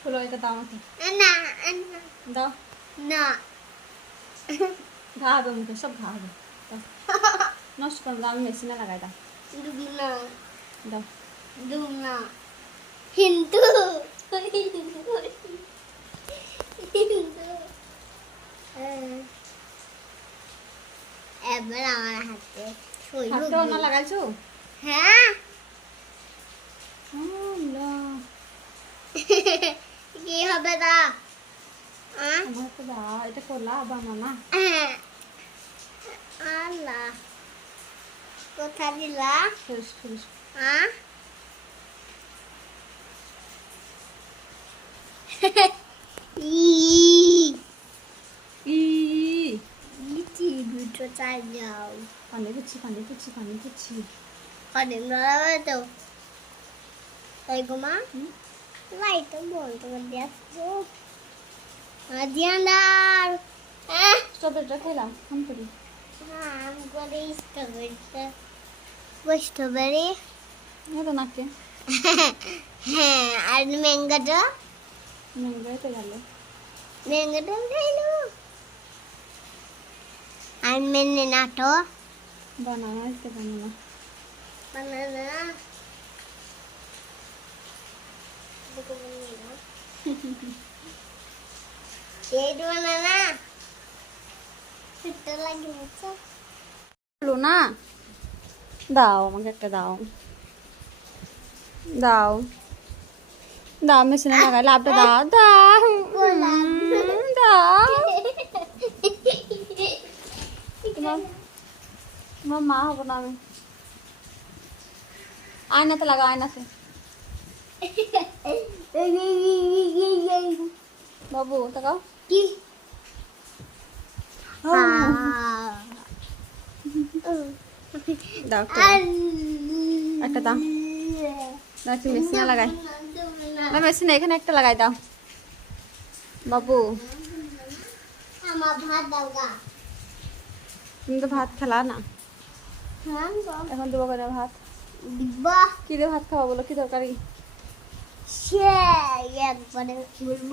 খুলো এটা দাও আমাকে না দাও না ঘা হবে মুখে সব ঘা হবে দাও। নষ্ট করব দাও, আমি মেশিনে লাগাই দাও দুম না দাও দুম না হিন্দু আমার হাতে হাতটা না লাগাইছো হ্যাঁ। কি হবে দা দাও এটা খোলা মামা আল্লাহ কোথা দিলা ইতি দুটো চাই যাও পানি দিচ্ছি পানি দিচ্ছি পানি দিচ্ছি অনেক নড়াবে তো তাই গো মা হুম? লাইট বন্ধ করে দিয়ে আসব দিয়ান্দার হ্যাঁ স্ট্রবেরিটা খেলাম ফোন করি আম করে স্ট্রবেরিটা স্ট্রবেরি এই তো নাকে হ্যাঁ আর ম্যাঙ্গাটা ম্যাঙ্গোই তো গেল ম্যাঙ্গাটা আর মেনে নাটো বানানা আজকে বানানা বানানা না দাও আমাকে একটা দাও দাও দাও মেশিনে লাগাই লাভটা দাও দাও দাও তোমার তোমার মা হব না আমি। আয়নাতে লাগাও আয়নাতে। বাবু তাকাও। কি? দাও একটা দাও। দাও। দাও একটু মেশিনে লাগাই। না মেশিনে এখানে একটা লাগাই দাও। বাবু। আমার ভাত দাও তুমি তো ভাত খেলা না? হ্যাঁ এখন দেবো করে ভাত? কি দিয়ে ভাত খাওয়া বলো কি তরকারি একবারে বলব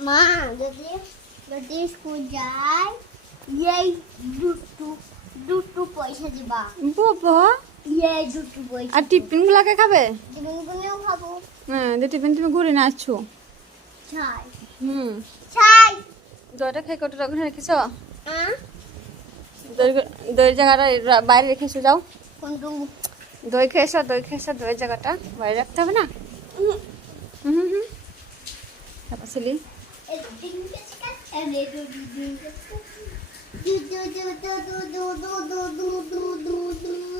মা যদি যদি স্কুল যায় এই দুটো দুটো পয়সা দিবা। বাবা। এই দুটো পয়সা আর টিফিন গুলাকে খাবে? খাব। হ্যাঁ যে টিফিন তুমি ঘুরে না আসছো। ছাই হুম। দইটা খেয়ে কত রেখেছো আহ দই জায়গাটা বাইরে রেখে এসো যাও দই খেয়ে এসো দই খেয়ে এসো দই জায়গাটা বাইরে রাখতে হবে না হুম হুম তারপর ছিলি দু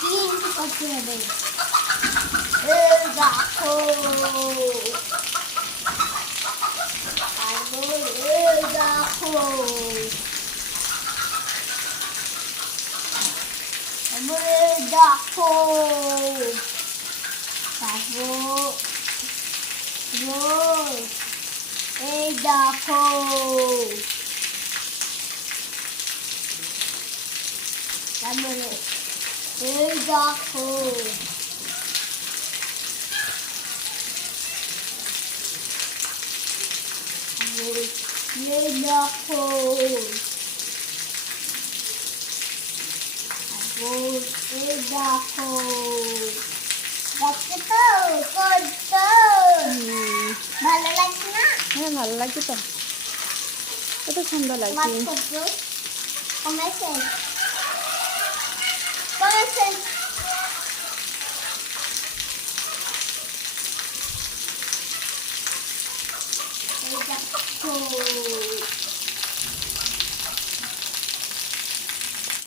তিনটে করতে হবে এই দেখো তারপরে এই দেখো তারপরে এই দেখো তারপর রোল এই দেখো। এই দেখো। এই দেখো। তারপর এই দেখো দেখছ তো হুম, ভালো লাগছে না? হ্যাঁ ভালো লাগছে তো। কত সুন্দর লাগছে। কমেছে কমেছে এই